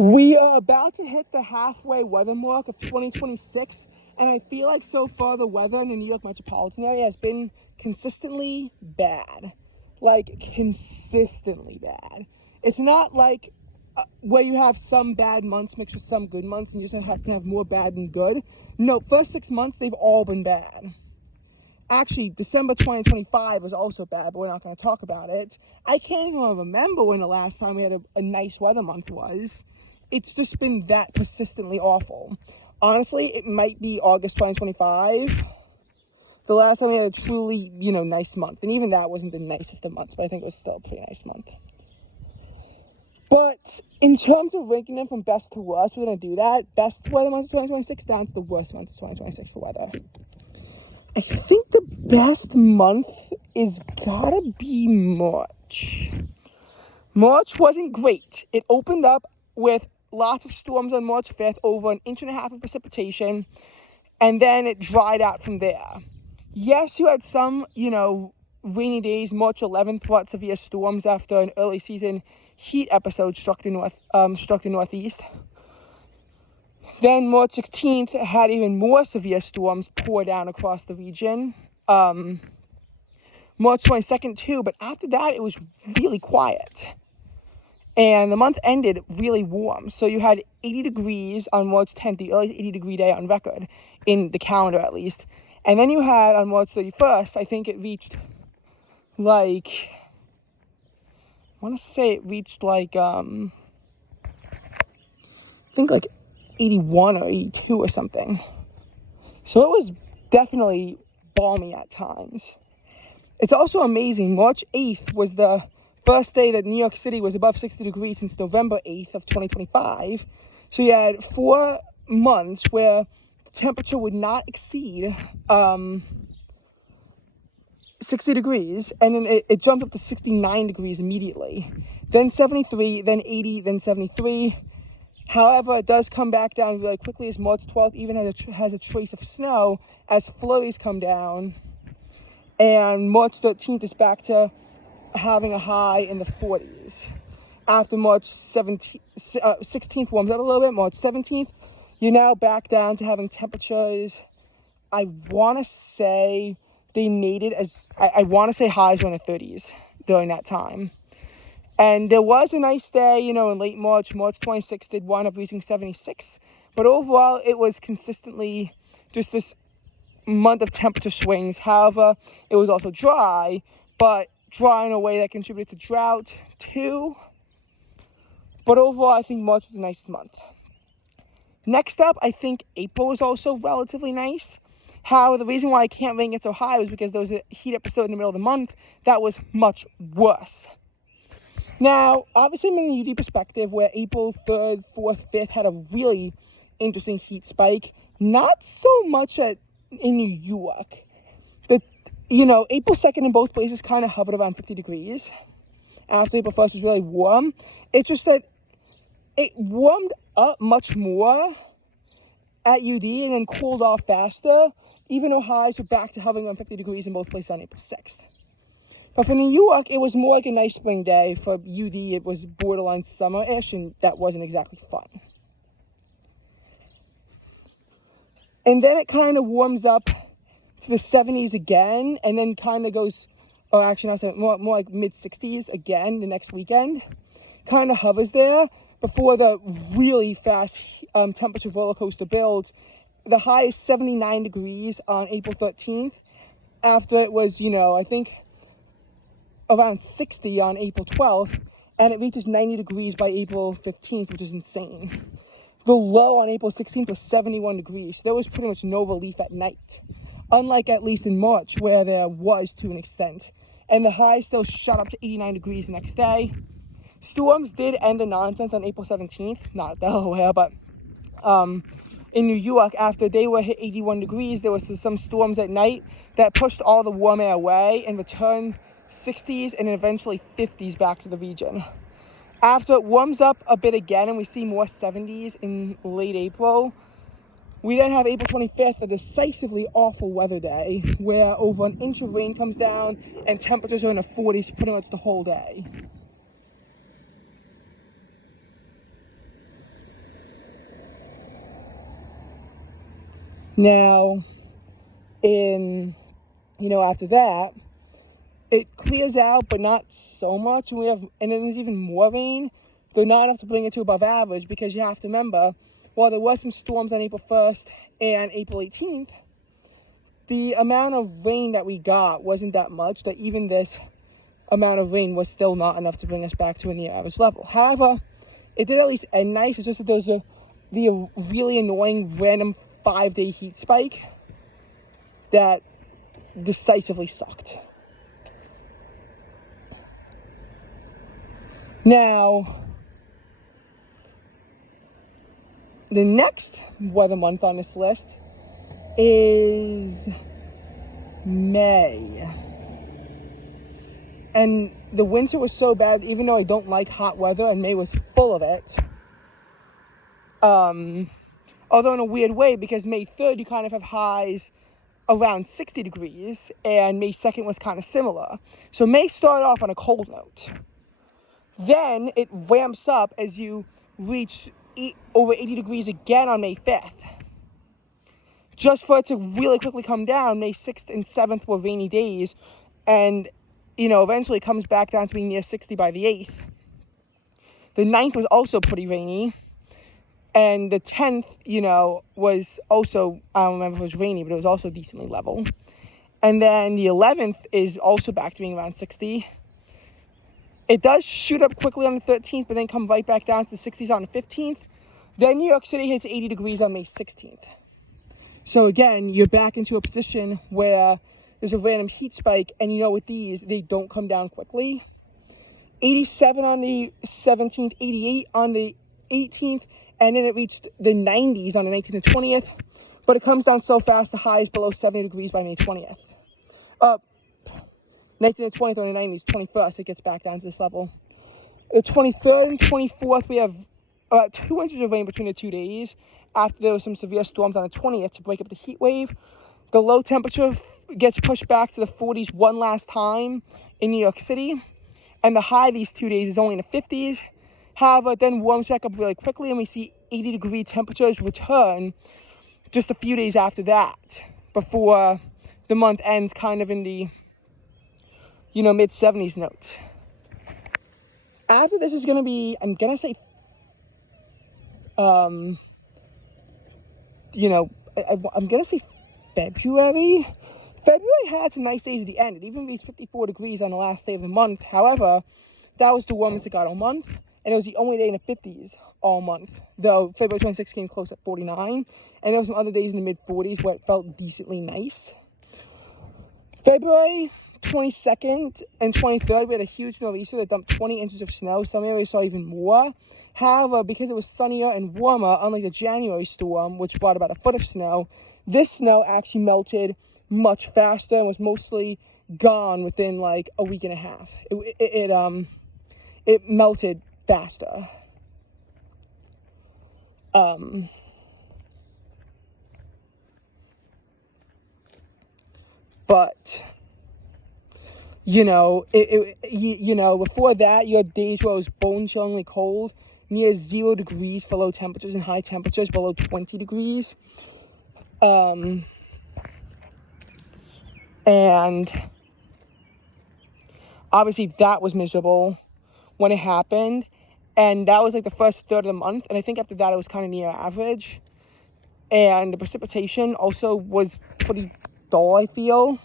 We are about to hit the halfway weather mark of 2026, and I feel like so far the weather in the New York metropolitan area has been consistently bad. Like, consistently bad. It's not like where you have some bad months mixed with some good months, and you just have to have more bad than good. No, first 6 months, they've all been bad. Actually, December 2025 was also bad, but we're not going to talk about it. I can't even remember when the last time we had a nice weather month was. It's just been that persistently awful. Honestly, it might be August 2025. The last time we had a truly, nice month. And even that wasn't the nicest of months, but I think it was still a pretty nice month. But in terms of ranking them from best to worst, we're going to do that. Best weather month of 2026 down to the worst month of 2026 for weather. I think the best month is gotta be March. March wasn't great. It opened up with lots of storms on March 5th, over 1.5 inches of precipitation, and then it dried out from there. Yes, you had some, rainy days. March 11th brought severe storms after an early season heat episode struck the Northeast. Then March 16th had even more severe storms pour down across the region. March 22nd too, but after that it was really quiet. And the month ended really warm. So you had 80 degrees on March 10th, the earliest 80 degree day on record, in the calendar at least. And then you had on March 31st, I think it reached I want to say it reached I think 81 or 82 or something. So it was definitely balmy at times. It's also amazing. March 8th was the first day that New York City was above 60 degrees since November 8th of 2025. So you had 4 months where the temperature would not exceed 60 degrees, and then it jumped up to 69 degrees immediately. Then 73, then 80, then 73. However, it does come back down really quickly as March 12th even has a trace of snow as flurries come down. And March 13th is back to having a high in the 40s. After March 16th warms up a little bit, March 17th, you're now back down to having temperatures, I want to say they made it as, I want to say highs were in the 30s during that time. And there was a nice day, in late March. March 26th did wind up reaching 76. But overall, it was consistently just this month of temperature swings. However, it was also dry, but dry in a way that contributed to drought too. But overall, I think March was the nicest month. Next up, I think April was also relatively nice. However, the reason why I can't rank it so high was because there was a heat episode in the middle of the month that was much worse. Now, obviously, I'm in a UD perspective where April 3rd, 4th, 5th had a really interesting heat spike. Not so much in New York. But, April 2nd in both places kind of hovered around 50 degrees. After April 1st was really warm. It's just that it warmed up much more at UD and then cooled off faster, even though highs were back to hovering around 50 degrees in both places on April 6th. But for New York, it was more like a nice spring day. For UD, it was borderline summer-ish, and that wasn't exactly fun. And then it kind of warms up to the 70s again, and then kind of goes, or actually not more like mid-60s again the next weekend. Kind of hovers there before the really fast temperature roller coaster builds. The high is 79 degrees on April 13th. After it was, I think around 60 on April 12th, and it reaches 90 degrees by April 15th, which is insane. The low on April 16th was 71 degrees, so there was pretty much no relief at night, unlike at least in March, where there was to an extent. And the high still shot up to 89 degrees the next day. Storms did end the nonsense on April 17th, not Delaware, but in New York, after they were hit 81 degrees, there was some storms at night that pushed all the warm air away and returned 60s and eventually 50s back to the region. After it warms up a bit again and we see more 70s in late April, we then have April 25th, a decisively awful weather day where over 1 inch of rain comes down and temperatures are in the 40s pretty much the whole day. Now, after that, it clears out, but not so much. And then there's even more rain. They're not enough to bring it to above average, because you have to remember, while there was some storms on April 1st and April 18th, the amount of rain that we got wasn't that much, that even this amount of rain was still not enough to bring us back to a near average level. However, it did at least end nice. It's just that there's the really annoying random 5-day heat spike that decisively sucked. Now, the next weather month on this list is May. And the winter was so bad, even though I don't like hot weather, and May was full of it. Although in a weird way, because May 3rd you kind of have highs around 60 degrees, and May 2nd was kind of similar. So May started off on a cold note. Then it ramps up as you reach over 80 degrees again on May 5th. Just for it to really quickly come down. May 6th and 7th were rainy days, and eventually it comes back down to being near 60 by the 8th. The 9th was also pretty rainy, and the 10th, was also, I don't remember if it was rainy, but it was also decently level. And then the 11th is also back to being around 60. It does shoot up quickly on the 13th, but then come right back down to the 60s on the 15th. Then New York City hits 80 degrees on May 16th. So again, you're back into a position where there's a random heat spike, and with these, they don't come down quickly. 87 on the 17th, 88 on the 18th, and then it reached the 90s on the 19th and 20th. But it comes down so fast, the high is below 70 degrees by May 20th. 19th and 20th on the 90s, 21st, it gets back down to this level. The 23rd and 24th, we have about 2 inches of rain between the 2 days, after there was some severe storms on the 20th to break up the heat wave. The low temperature gets pushed back to the 40s one last time in New York City, and the high these 2 days is only in the 50s. However, it then warms back up really quickly, and we see 80-degree temperatures return just a few days after that, before the month ends kind of in the mid-70s notes. After this is going to be, I'm going to say, I'm going to say February. February had some nice days at the end. It even reached 54 degrees on the last day of the month. However, that was the warmest it got all month, and it was the only day in the 50s all month. Though February 26th came close at 49, and there were some other days in the mid-40s where it felt decently nice. February 22nd and 23rd, we had a huge nor'easter that dumped 20 inches of snow. Some areas saw even more. However, because it was sunnier and warmer, unlike the January storm, which brought about a foot of snow, this snow actually melted much faster and was mostly gone within like a week and a half. It melted faster. But before that, you had days where it was bone-chillingly cold, near 0 degrees for low temperatures and high temperatures below 20 degrees. And obviously that was miserable when it happened. And that was like the first third of the month. And I think after that, it was kind of near average. And the precipitation also was pretty dull, I feel.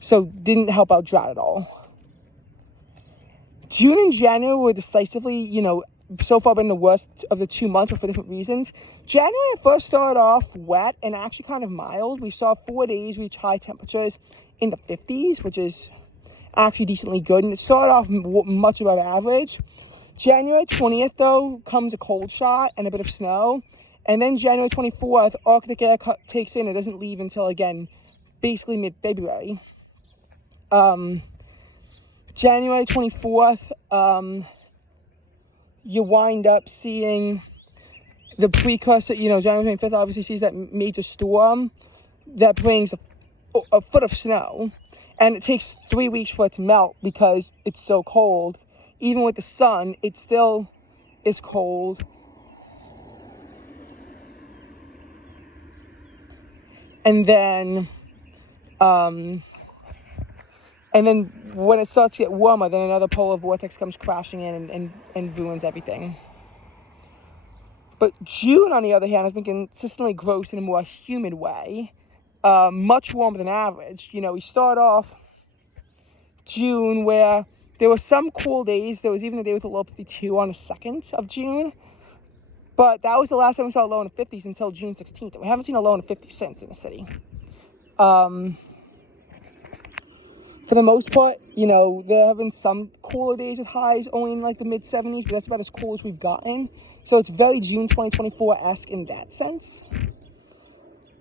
So didn't help out drought at all. June and January were decisively, so far been the worst of the 2 months, but for different reasons. January first started off wet and actually kind of mild. We saw 4 days reach high temperatures in the 50s, which is actually decently good. And it started off much above average. January 20th, though, comes a cold shot and a bit of snow. And then January 24th, Arctic air takes in. It doesn't leave until, again, basically mid-February. January 24th, you wind up seeing the precursor, January 25th obviously sees that major storm that brings a foot of snow. And it takes 3 weeks for it to melt because it's so cold. Even with the sun, it still is cold. And then when it starts to get warmer, then another polar vortex comes crashing in and ruins everything. But June, on the other hand, has been consistently gross in a more humid way, much warmer than average. You know, we start off June where there were some cool days. There was even a day with a low of 52 on the 2nd of June. But that was the last time we saw a low in the 50s until June 16th. We haven't seen a low in the 50s since in the city. For the most part, you know, there have been some cooler days with highs only in like the mid-70s, but that's about as cool as we've gotten. So it's very June 2024-esque in that sense,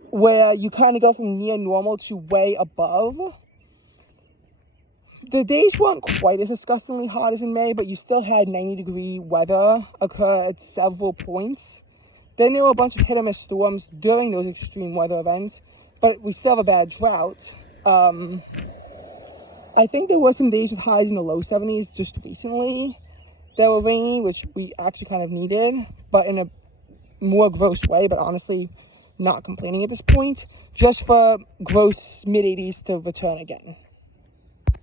where you kind of go from near normal to way above. The days weren't quite as disgustingly hot as in May, but you still had 90-degree weather occur at several points. Then there were a bunch of hit-or-miss storms during those extreme weather events, but we still have a bad drought. I think there were some days with highs in the low 70s just recently that were rainy, which we actually kind of needed, but in a more gross way, but honestly not complaining at this point, just for gross mid-80s to return again.